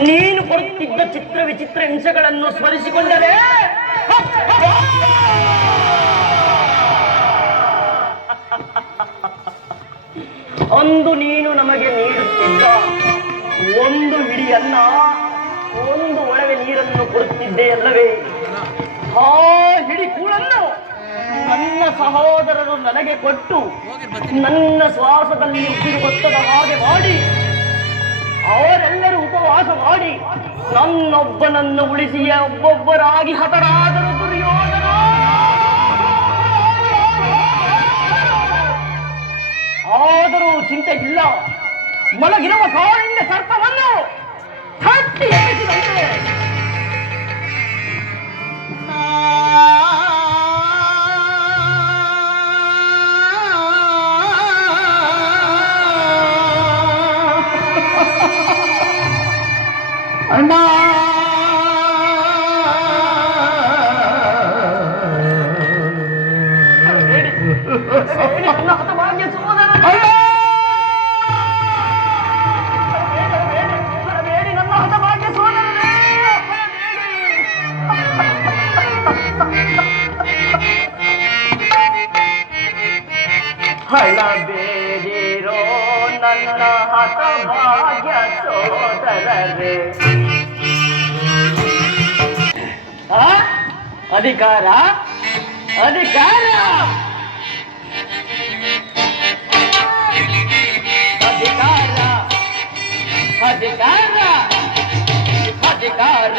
ನೀನು ಕೊಡುತ್ತಿದ್ದ ಚಿತ್ರ ವಿಚಿತ್ರ ಹಿಂಸೆಗಳನ್ನು ಸ್ಮರಿಸಿಕೊಂಡರೆ ಅಂದು ನೀನು ನಮಗೆ ನೀಡುತ್ತಿದ್ದ ಒಂದು ಹಿಡಿಯನ್ನ ಒಂದು ಒಳಗೆ ನೀರನ್ನು ಕೊಡುತ್ತಿದ್ದೆ ಅಲ್ಲವೇ? ಆ ಹಿಡಿ ಕೂಳನ್ನು ನನ್ನ ಸಹೋದರರು ನನಗೆ ಕೊಟ್ಟು ನನ್ನ ಶ್ವಾಸದಲ್ಲಿ ಉಸಿರು ಹಾಗೆ ಮಾಡಿ ಅವರೆಲ್ಲರೂ ಉಪವಾಸ ಮಾಡಿ ನನ್ನೊಬ್ಬನನ್ನು ಉಳಿಸಿಯೇ ಒಬ್ಬೊಬ್ಬರಾಗಿ ಹತರಾದರು ದುರ್ಯೋಧನ. ಆದರೂ ಚಿಂತೆ ಇಲ್ಲ, ಮಲಗಿರುವ ಕಾಳಿಂದ ಸರ್ಪವನ್ನು ಹತ್ತಿ ಎಬ್ಬಿಸಿದಂತೆ ಅಣ್ಣ ಹತಭಾಗ್ಯ ಸೋದರ ನನ್ನ ಹತಭಾಗ್ಯ ಸೋದರನೇ ಹಳಬೇಡಿರೋ ನನ್ನ ಹತಭಾಗ್ಯ ಸೋದರರೇ. ಅಧಿಕಾರ ಅಧಿಕಾರ ಅಧಿಕಾರ ಅಧಿಕಾರ ಅಧಿಕಾರ